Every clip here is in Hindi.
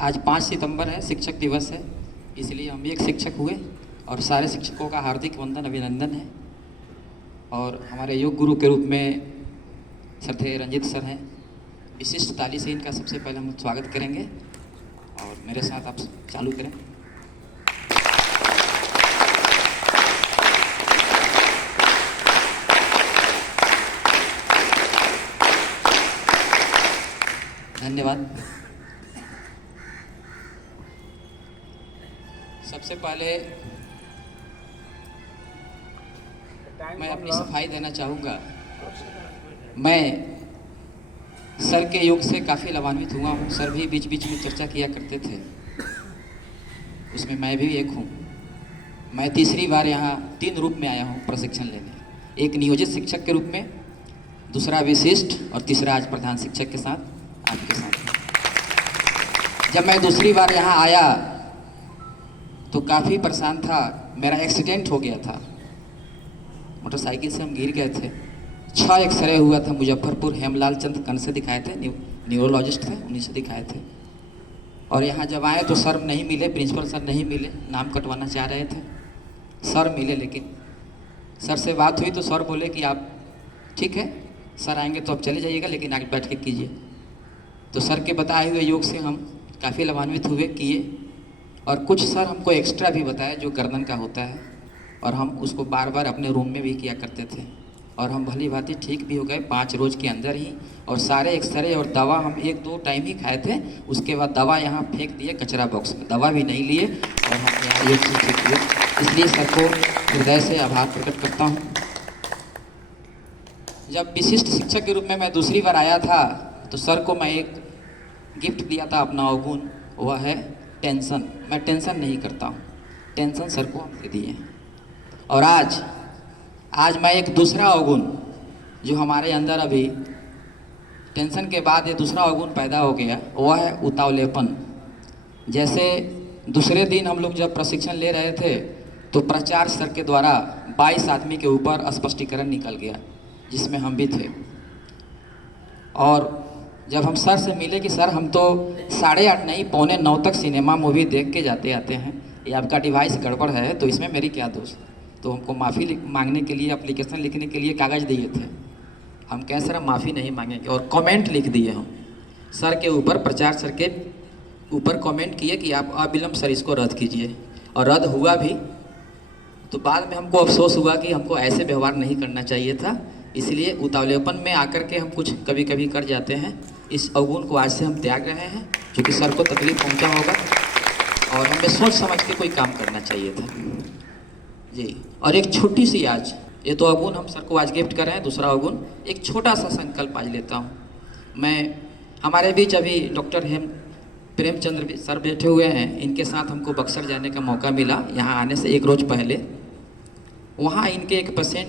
आज 5 सितंबर है, शिक्षक दिवस है, इसलिए हम एक शिक्षक हुए और सारे शिक्षकों का हार्दिक वंदन अभिनंदन है। और हमारे योग गुरु के रूप में श्रद्धेय रंजित सर हैं, विशिष्ट ताली से इनका सबसे पहले हम स्वागत करेंगे और मेरे साथ आप चालू करें। धन्यवाद। सबसे पहले मैं अपनी सफाई देना चाहूँगा। मैं सर के योग से काफ़ी लाभान्वित हुआ हूँ। सर भी बीच बीच में चर्चा किया करते थे, उसमें मैं भी एक हूँ। मैं तीसरी बार यहाँ 3 रूप में आया हूँ प्रशिक्षण लेने, एक नियोजित शिक्षक के रूप में, दूसरा विशिष्ट और तीसरा आज प्रधान शिक्षक के साथ आपके साथ। जब मैं दूसरी बार यहाँ आया तो काफ़ी परेशान था। मेरा एक्सीडेंट हो गया था, मोटरसाइकिल से हम गिर गए थे। 6 एक्सरे हुआ था मुजफ्फरपुर, हेमलाल चंद कन से दिखाए थे, न्यूरोलॉजिस्ट थे, उन्हीं से दिखाए थे। और यहाँ जब आए तो सर नहीं मिले, प्रिंसिपल सर नहीं मिले, नाम कटवाना चाह रहे थे। सर मिले, लेकिन सर से बात हुई तो सर बोले कि आप ठीक है, सर आएंगे तो आप चले जाइएगा, लेकिन आगे बैठ के कीजिए। तो सर के बताए हुए योग से हम काफ़ी लाभान्वित हुए, किए। और कुछ सर हमको एक्स्ट्रा भी बताया जो गर्दन का होता है, और हम उसको बार बार अपने रूम में भी किया करते थे। और हम भली भांति ठीक भी हो गए 5 रोज़ के अंदर ही। और सारे एक्सरे और दवा हम 1-2 टाइम ही खाए थे, उसके बाद दवा यहाँ फेंक दिए कचरा बॉक्स में, दवा भी नहीं लिए और हम यहाँ ये चीज़ ठीक हुए। इसलिए सर को हृदय से आभार प्रकट करता हूँ। जब विशिष्ट शिक्षक के रूप में मैं दूसरी बार आया था तो सर को मैं एक गिफ्ट दिया था अपना अवगुण, वह है टेंशन। मैं टेंशन नहीं करता हूँ, टेंशन सर को हम दे दिए। और आज मैं एक दूसरा अवगुण जो हमारे अंदर अभी टेंशन के बाद ये दूसरा अवगुण पैदा हो गया, वह है उतावलेपन। जैसे दूसरे दिन हम लोग जब प्रशिक्षण ले रहे थे तो प्राचार्य सर के द्वारा 22 आदमी के ऊपर स्पष्टीकरण निकल गया, जिसमें हम भी थे। और जब हम सर से मिले कि सर हम तो 8:30 नहीं 8:45 तक सिनेमा मूवी देख के जाते आते हैं, ये आपका डिवाइस गड़बड़ है, तो इसमें मेरी क्या दोष। तो हमको माफ़ी मांगने के लिए, एप्लीकेशन लिखने के लिए कागज़ दिए थे। हम कह सर माफ़ी नहीं मांगेंगे, और कमेंट लिख दिए हम सर के ऊपर, प्राचार्य सर के ऊपर कमेंट किए कि आप अविलंब सर इसको रद्द कीजिए। और रद्द हुआ भी। तो बाद में हमको अफसोस हुआ कि हमको ऐसे व्यवहार नहीं करना चाहिए था। इसलिए उतावलेपन में आकर के हम कुछ कभी कभी कर जाते हैं। इस अवगुण को आज से हम त्याग रहे हैं, क्योंकि सर को तकलीफ पहुंचा होगा और हमें सोच समझ के कोई काम करना चाहिए था जी। और एक छोटी सी आज, ये तो अवगुण हम सर को आज गिफ्ट कर रहे हैं, दूसरा अवगुण एक छोटा सा संकल्प आज लेता हूँ मैं। हमारे बीच अभी डॉक्टर प्रेमचंद्र सर बैठे हुए हैं, इनके साथ हमको बक्सर जाने का मौका मिला यहाँ आने से 1 रोज़ पहले। वहाँ इनके एक पेशेंट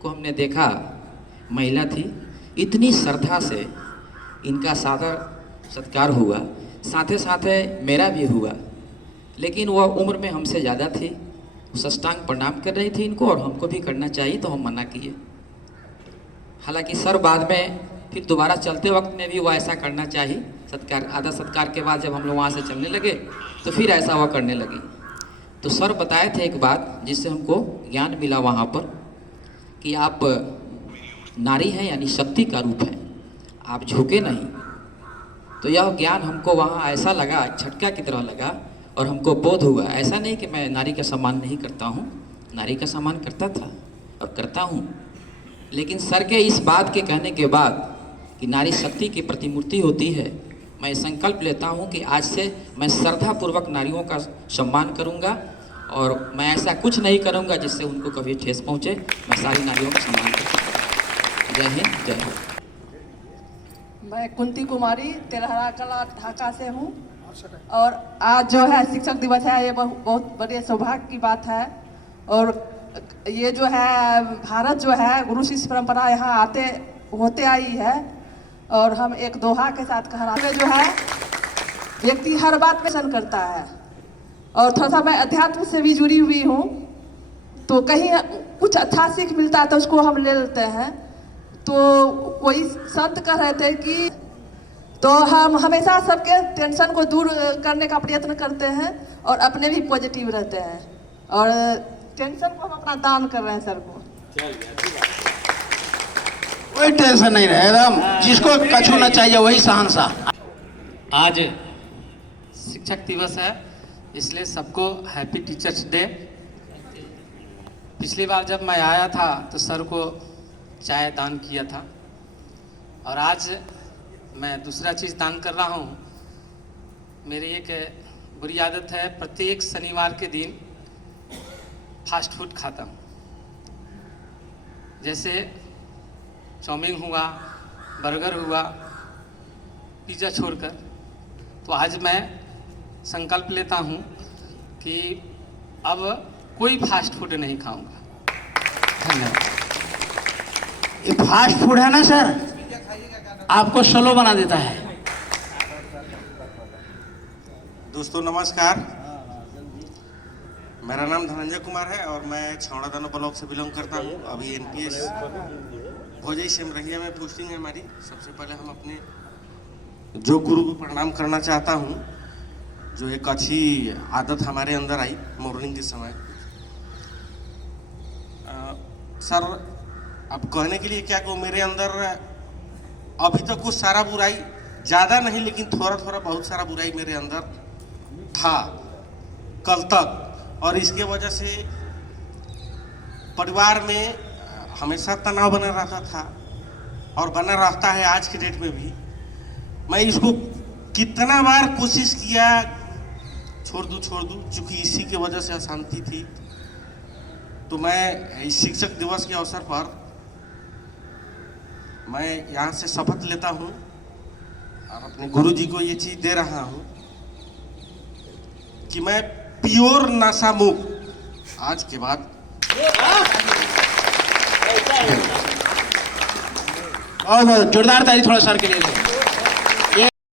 को हमने देखा, महिला थी, इतनी श्रद्धा से इनका सादर सत्कार हुआ, साथे साथे मेरा भी हुआ। लेकिन वह उम्र में हमसे ज़्यादा थी, साष्टांग प्रणाम कर रही थी इनको, और हमको भी करना चाहिए तो हम मना किए। हालांकि सर बाद में फिर दोबारा चलते वक्त में भी वह ऐसा करना चाहिए, सत्कार आधा सत्कार के बाद जब हम लोग वहाँ से चलने लगे तो फिर ऐसा वह करने लगी। तो सर बताए थे एक बात जिससे हमको ज्ञान मिला वहाँ पर, कि आप नारी हैं यानी शक्ति का रूप है, आप झुके नहीं। तो यह ज्ञान हमको वहाँ ऐसा लगा, झटका की तरह लगा, और हमको बोध हुआ। ऐसा नहीं कि मैं नारी का सम्मान नहीं करता हूँ, नारी का सम्मान करता था और करता हूँ। लेकिन सर के इस बात के कहने के बाद कि नारी शक्ति की प्रतिमूर्ति होती है, मैं संकल्प लेता हूँ कि आज से मैं श्रद्धापूर्वक नारियों का सम्मान करूँगा, और मैं ऐसा कुछ नहीं करूँगा जिससे उनको कभी ठेस पहुँचे। मैं सारी नारियों का सम्मान करूँगा। जय हिंद, जय हिंद। मैं कुंती कुमारी तेलहरा कला ढाका से हूँ, और आज जो है शिक्षक दिवस है, ये बहुत बड़े सौभाग्य की बात है। और ये जो है भारत जो है गुरु शिष्य परंपरा यहाँ आते होते आई है, और हम एक दोहा के साथ कहना जो है, व्यक्ति हर बात में पसंद करता है। और थोड़ा सा मैं अध्यात्म से भी जुड़ी हुई हूँ, तो कहीं कुछ अच्छा सीख मिलता है तो उसको हम ले लेते हैं। तो कोई संत कह रहे थे कि तो हम हमेशा सबके टेंशन को दूर करने का प्रयत्न करते हैं और अपने भी पॉजिटिव रहते हैं और टेंशन को हम अपना दान कर रहे हैं सर को। कोई टेंशन नहीं रहे एकदम, जिसको कछु ना चाहिए वही शहंशाह। आज शिक्षक दिवस है, इसलिए सबको हैप्पी टीचर्स डे। पिछली बार जब मैं आया था तो सर को चाय दान किया था और आज मैं दूसरा चीज़ दान कर रहा हूँ। मेरी एक बुरी आदत है, प्रत्येक शनिवार के दिन फास्ट फूड खाता हूँ, जैसे चाउमीन हुआ, बर्गर हुआ, पिज़्ज़ा छोड़कर। तो आज मैं संकल्प लेता हूँ कि अब कोई फास्ट फूड नहीं खाऊंगा। धन्यवाद। ये फास्ट फूड है ना सर, आपको स्लो बना देता है। दोस्तों नमस्कार, मेरा नाम धनंजय कुमार है और मैं छावड़ा दानो ब्लॉक से बिलोंग करता हूँ। अभी एनपीएस भोजई सिमरहिया में पोस्टिंग है हमारी। सबसे पहले हम अपने जो गुरु को प्रणाम करना चाहता हूँ, जो एक अच्छी आदत हमारे अंदर आई मॉर्निंग के समय। सर अब कहने के लिए क्या कहूँ, मेरे अंदर अभी तक कुछ सारा बुराई, ज़्यादा नहीं लेकिन थोड़ा थोड़ा बहुत सारा बुराई मेरे अंदर था कल तक, और इसके वजह से परिवार में हमेशा तनाव बना रहता था और बना रहता है आज के डेट में भी। मैं इसको कितना बार कोशिश किया छोड़ दूँ, चूँकि इसी की वजह से अशांति थी। तो मैं इस शिक्षक दिवस के अवसर पर मैं यहाँ से शपथ लेता हूँ और अपने गुरुजी को ये चीज़ दे रहा हूँ कि मैं प्योर नशा मुक्त आज के बाद। बहुत जोरदार ताली थोड़ा सर के लिए।